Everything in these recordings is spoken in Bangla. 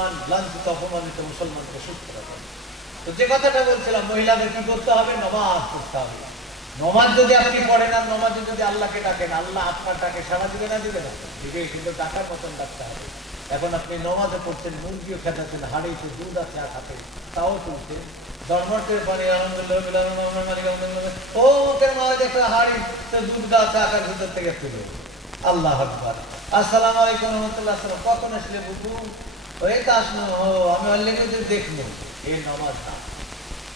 মুসলমান, লাঞ্ছিত অপমানিত মুসলমানকে সুস্থ রাখে। তো যে কথাটা বলছিলাম, মহিলাদের কি করতে হবে? নমাজ পড়তে হবে। নমাজ যদি আপনি পড়েন আর নমাজে যদি আল্লাহকে ডাকেন, আল্লাহ আপনার ডাকে সাড়া দিবে না? দিবে না। দিবে, কিন্তু ডাকার মতন ডাকতে হবে। এখন আপনি নমাজে পড়ছেন, মুরগিও খেতেছেন, হাড়িতে দুধ আছে হাতে, তাও তুলছে ধর্মের পানি ও মুখের মাঝে দেখে হাড়িতে দুধ আছে আকার ভিতর থেকে তুলে। আল্লাহ আকবার, আসসালামু আলাইকুম রহমতুল্লাহ, কখন আসলে বুবু? ওই তো আসলো, আমি অল্লেগে দেখবো। এই নামাজ না,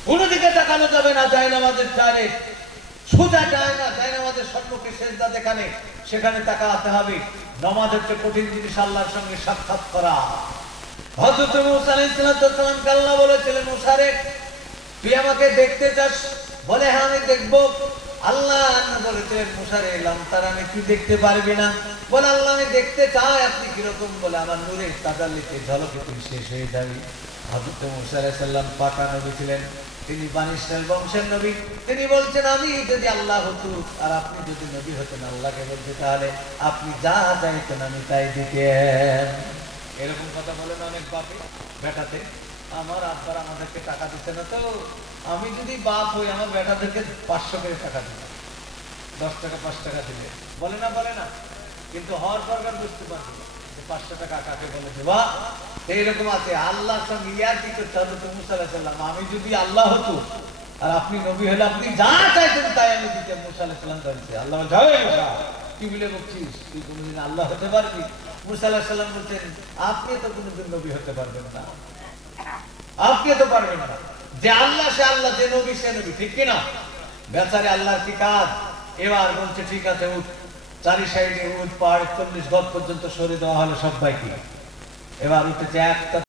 কোনো দিকে তাকানো যাবে না। যায় নামাজের চারে সোজা যায় না, যায় নামাজের সম্মুখে সেজদা যেখানে, সেখানে তাকাতে হবে। নামাজ হচ্ছে কঠিন জিনিস, আল্লাহর সঙ্গে সাক্ষাৎ করা। হযরত মুসা আলাইহিস সালামকে আল্লাহ বলেছিলেন, মুসা রে, তুই আমাকে দেখতে চাস? বলে হ্যাঁ আমি দেখবো। আল্লাহ বলেছিলেন, মুসা রে, লাম তারানি, তুই দেখতে পারবি না। বলে আল্লাহ আমি দেখতে চাই। আপনি কিরকম? বলে আমার নূরের তাজাল্লিতে ঝলকে তুই শেষ হয়ে যাবি। হযরত মুসা আলাইহিস সালাম পাকা নবী ছিলেন, তিনি বনী ইসরাইল বংশের নবী। তিনি বলছেন, আমি যদি আল্লাহ হতো আর আপনি যদি নবী হতেন, আল্লাহকে বলতে, তাহলে আপনি যা চাইতেন আমি তাই দিতেন। এরকম কথা বলেন অনেক বাপে বেটাতে, আমার আব্বার আমাদেরকে টাকা দিচ্ছে না, তো আমি যদি বাপ হই আমার বেটাদেরকে 500 করে টাকা দিত, 10 টাকা 5 টাকা দিলে। বলে না? বলে না? কিন্তু হওয়ার দরকার বুঝতে পারছি 500 টাকা কাকে বলে দেবা। এইরকম আছে আল্লাহর সঙ্গে ইয়ার কি করতে হবে? তো মুসা আলাইহিস সালাম, আমি যদি আল্লাহ হতো আর আপনি নবী হলে আপনি যা চাইতেন তাই আমি দিতাম। মুসা আলাইহিস সালাম বলছে, আল্লাহ যাও মুসা, কি বলে বলছিস? তুই কোনোদিন আল্লাহ হতে পারবি? মুসা আলাইহিস সালাম বলছেন, আপনি তো কোনোদিন নবী হতে পারবেন না, আপনি তো পারবেন না। যে আল্লাহ সে আল্লাহ, যে নবী সে নবী, ঠিক কিনা? বেচারে আল্লাহর কি কাজ? এবার বলছে, ঠিক আছে উঠ। চারি সাইডে উঠ, পাহাড় 40 গজ পর্যন্ত সরে দেওয়া হলো সবাইকে। এবার উঠেছে একটা